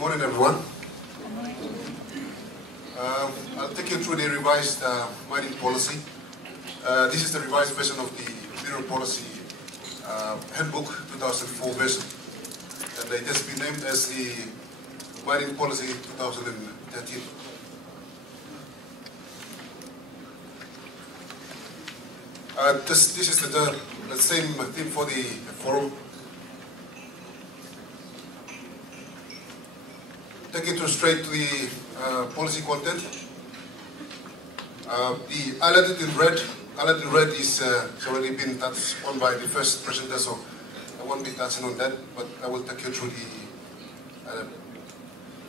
morning, everyone. I'll take you through the revised mining policy. This is the revised version of the Mineral Policy Handbook 2004 version. And it has been named as the Mining Policy 2013. This is the same theme for the forum. Taking you straight to the policy content. The highlighted in red is it's already been touched on by the first presenter, so I won't be touching on that, but I will take you through the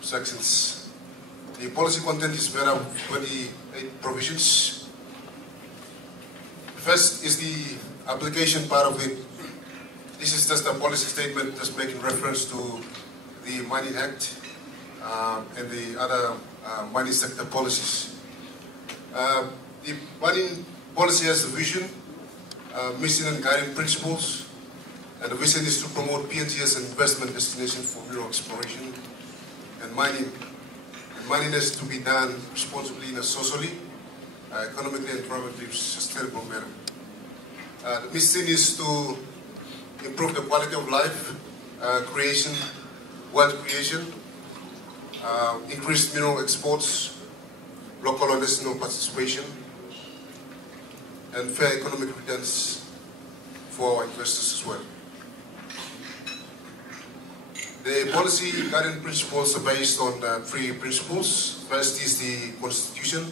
sections. The policy content is made up of 28 provisions. First is the application part of it. This is just a policy statement just making reference to the Mining Act and the other mining sector policies. The mining policy has a vision, mission and guiding principles, and the vision is to promote PNG as an investment destination for mineral exploration and mining. And mining has to be done responsibly in a socially, economically and environmentally sustainable manner. The mission is to improve the quality of life, creation, wealth creation, increased mineral exports, local and national participation, and fair economic returns for our investors as well. The policy guiding principles are based on three principles. First is the Constitution,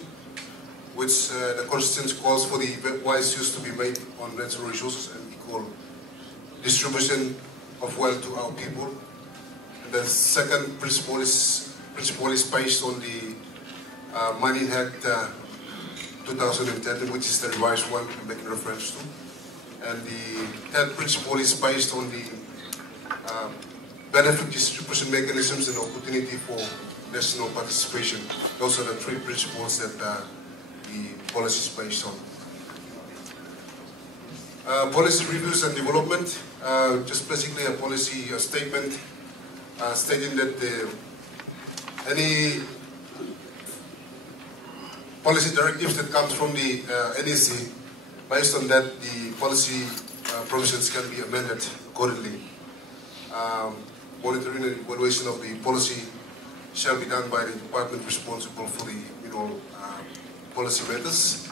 which the Constitution calls for the wise use to be made on natural resources and equal distribution of wealth to our people. And the second principle is based on the Mining Act 2013, which is the revised one I'm making reference to. And the third principle is based on the benefit distribution mechanisms and opportunity for national participation. Those are the three principles that the policy is based on. Policy reviews and development, just basically a policy statement stating that any policy directives that comes from the NEC, based on that, the policy provisions can be amended accordingly. Monitoring and evaluation of the policy shall be done by the department responsible for the mineral policy matters,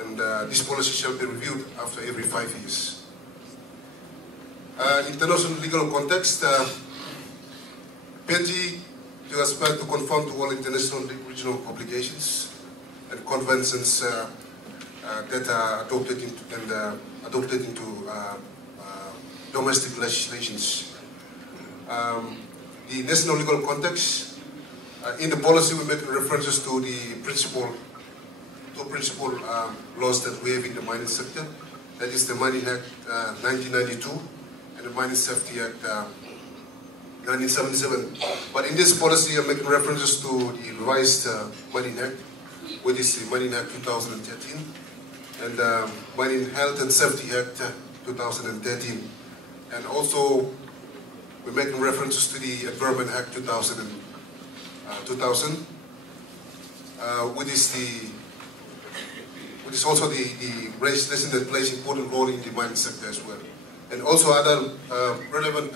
and this policy shall be reviewed after every 5 years. International legal context, PNG to aspire to conform to all international regional obligations and conventions that are adopted into domestic legislations. The national legal context, in the policy we make references to the principal laws that we have in the mining sector. That is the Mining Act 1992 and the Mining Safety Act 1977. But in this policy I'm making references to the revised Mining Act, which is the Mining Act 2013, and Mining Health and Safety Act 2013. And also we're making references to the Environment Act 2000, which is also the legislation that plays an important role in the mining sector as well. And also other relevant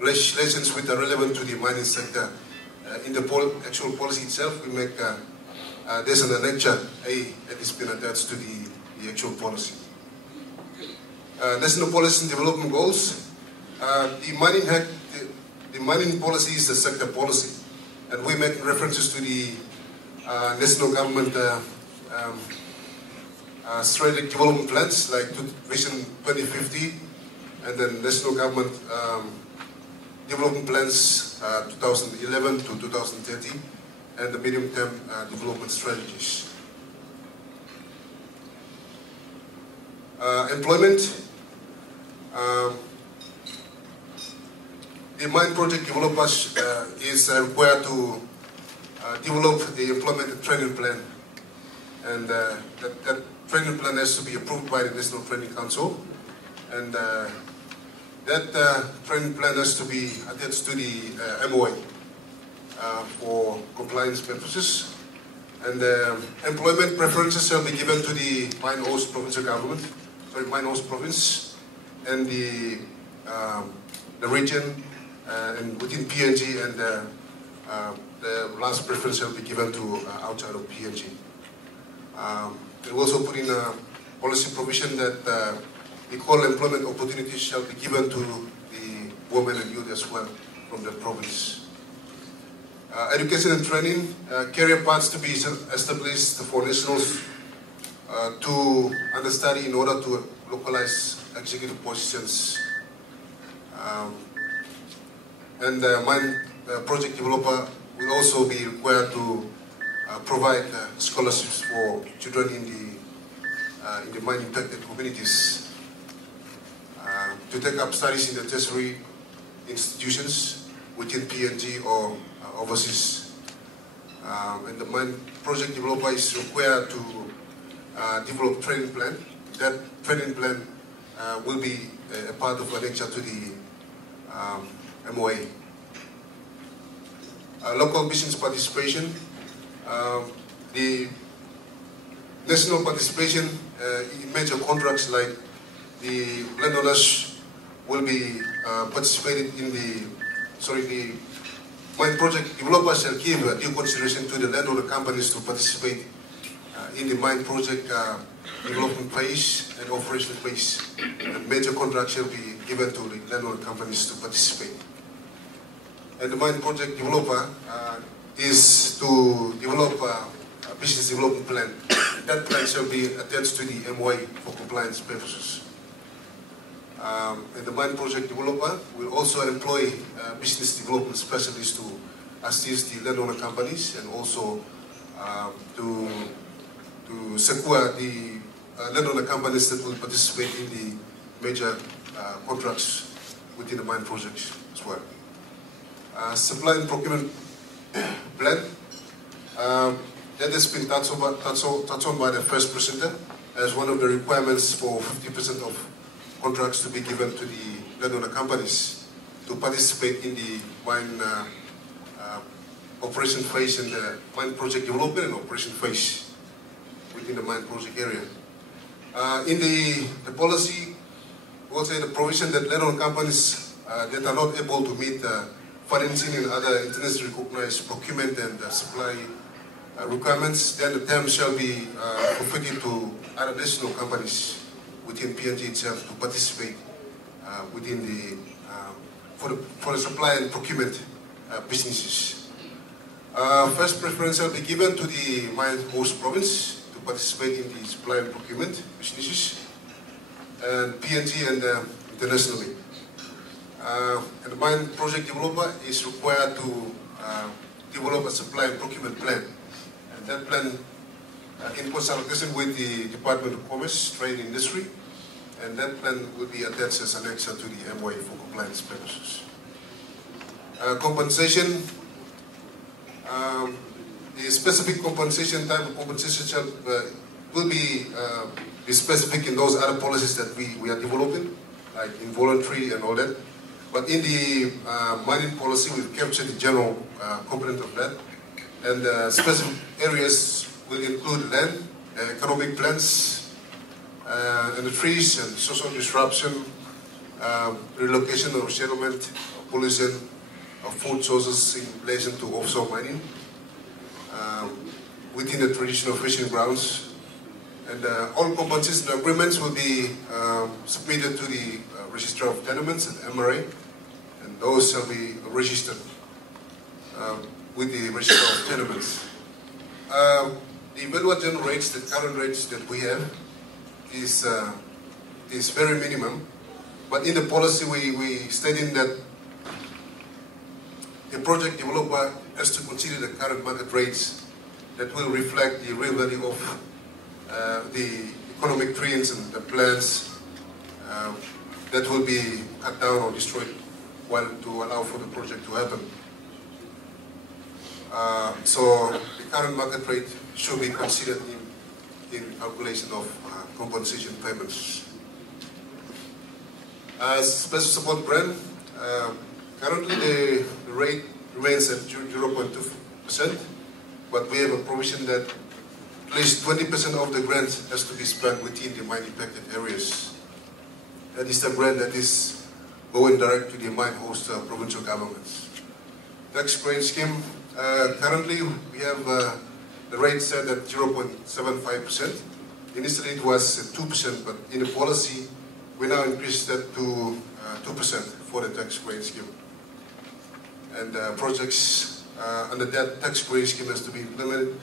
legislations which are relevant to the mining sector. In the actual policy itself, we make there's an Annexure A that has been attached to the actual policy. National policy and development goals. The Mining Act, the mining policy is a sector policy, and we make references to the national government strategic development plans like Vision 2050, and then national government development plans 2011 to 2030, and the medium-term development strategies. Employment. The mine project developers is required to develop the employment and training plan, and that training plan has to be approved by the National Training Council, and that training plan has to be attached to the MOA. for compliance purposes. And employment preferences shall be given to the mine host provincial government, mine host province, and the region, and within PNG, and the last preference shall be given to outside of PNG. We also put in a policy provision that equal employment opportunities shall be given to the women and youth as well from the province. Education and training, career paths to be established for nationals to understudy in order to localize executive positions. And mine project developer will also be required to provide scholarships for children in the mine impacted communities to take up studies in the tertiary institutions within PNG or overseas. And the mine project developer is required to develop training plan. That training plan will be a part of annexure to the MOA. Local business participation. The national participation in major contracts like the landowners will be participating in the mine project developers shall give due consideration to the landowner companies to participate in the mine project development phase and operation phase. And major contracts shall be given to the landowner companies to participate. And the mine project developer is to develop a business development plan. That plan shall be attached to the MOA for compliance purposes. And the mine project developer will also employ business development specialists to assist the landowner companies and also to secure the landowner companies that will participate in the major contracts within the mine projects as well. Supply and procurement plan, that has been touched on by the first presenter as one of the requirements for 50% of contracts to be given to the landowner companies to participate in the mine operation phase and the mine project development and operation phase within the mine project area. In the policy, we'll say the provision that landowner companies that are not able to meet financing and other internationally recognized procurement and supply requirements, then the terms shall be forfeited to other national companies within PNG itself to participate within the for the supply and procurement businesses. First preference shall be given to the mine host province to participate in the supply and procurement businesses, and PNG and internationally. And the mine project developer is required to develop a supply and procurement plan, and that plan in consultation with the Department of Commerce, Trade and Industry, and that plan will be attached as an annexure to the MOA for compliance purposes. Compensation, the specific compensation, type of compensation shall, will be specific in those other policies that we are developing, like involuntary and all that. But in the mining policy, we've captured the general component of that. And specific areas will include land, economic plans, and the trees and social disruption, relocation or settlement, pollution of food sources in relation to offshore mining, within the traditional fishing grounds. And all compensation agreements will be submitted to the Register of Tenements and MRA, and those shall be registered with the Register of Tenements. The value general rates, the current rates that we have, is very minimum, but in the policy we stating that the project developer has to consider the current market rates that will reflect the real value of the economic trends and the plans that will be cut down or destroyed while to allow for the project to happen. So the current market rate should be considered in calculation of compensation payments. As special support grant, currently the rate remains at 0.2%, but we have a provision that at least 20% of the grant has to be spent within the mine impacted areas. That is the grant that is going direct to the mine host provincial governments. Tax credit scheme, currently we have the rate set at 0.75%. Initially it was 2%, but in the policy we now increased that to 2% for the tax credit scheme. And projects under that tax credit scheme has to be implemented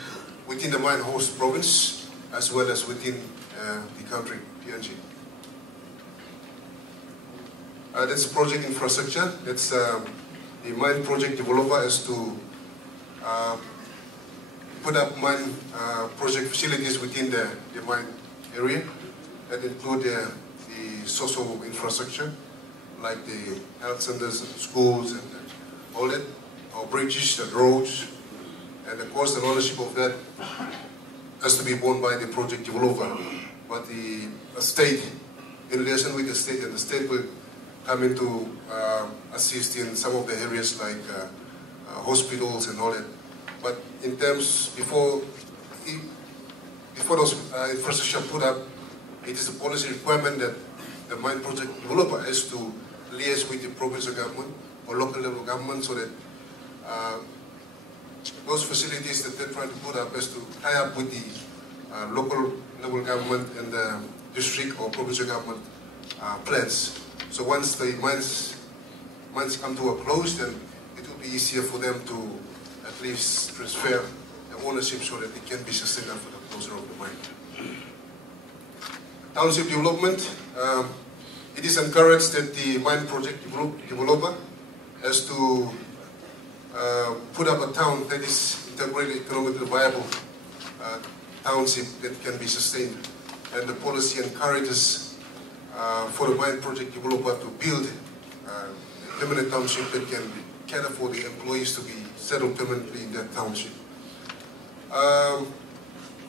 within the mine host province as well as within the country, PNG. That's project infrastructure. That's the mine project developer has to put up mine project facilities within the mine area that include the social infrastructure like the health centers, and schools, and all that, or bridges and roads, and the cost and ownership of that has to be borne by the project developer. But the state, in relation with the state, and the state will come in to assist in some of the areas like hospitals and all that. But in terms, before those infrastructure put up, it is a policy requirement that the mine project developer has to liaise with the provincial government or local level government so that those facilities that they're trying to put up has to tie up with the local level government and the district or provincial government plans. So once the mines come to a close, then it will be easier for them to at least transfer the ownership so that it can be sustained after the closure of the mine. Township development, it is encouraged that the mine project developer has to put up a town that is integrated, economically viable township that can be sustained. And the policy encourages for the mine project developer to build a permanent township that can cater for the employees to be settled permanently in that township.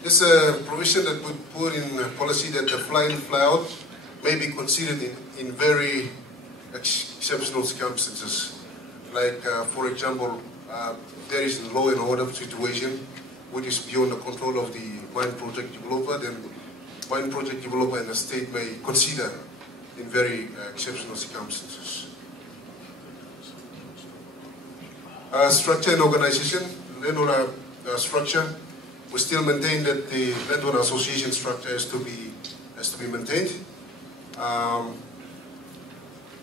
There's a provision that would put in a policy that the fly-in, fly-out may be considered in very exceptional circumstances. Like, for example, there is a law and order situation which is beyond the control of the mine project developer, then mine project developer and the state may consider in very exceptional circumstances. Structure and organization, landowner structure, we still maintain that the landowner association structure has to be maintained.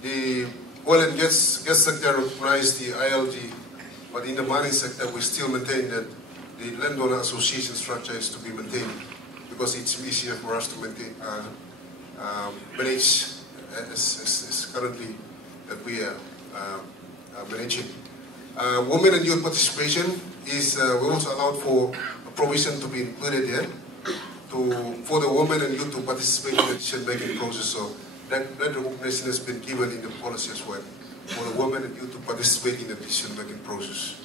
The oil and gas sector recognizes the ILG, but in the mining sector we still maintain that the landowner association structure is to be maintained because it's easier for us to maintain, manage as currently that we are managing. Women and youth participation is we also allowed for a provision to be included here for the women and youth to participate in the decision-making process. So that recognition has been given in the policy as well for the women and youth to participate in the decision-making process.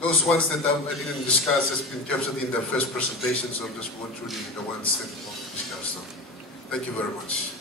Those ones that I didn't discuss has been captured in the first presentation, so I'm just going through the ones that I want to discuss now. Thank you very much.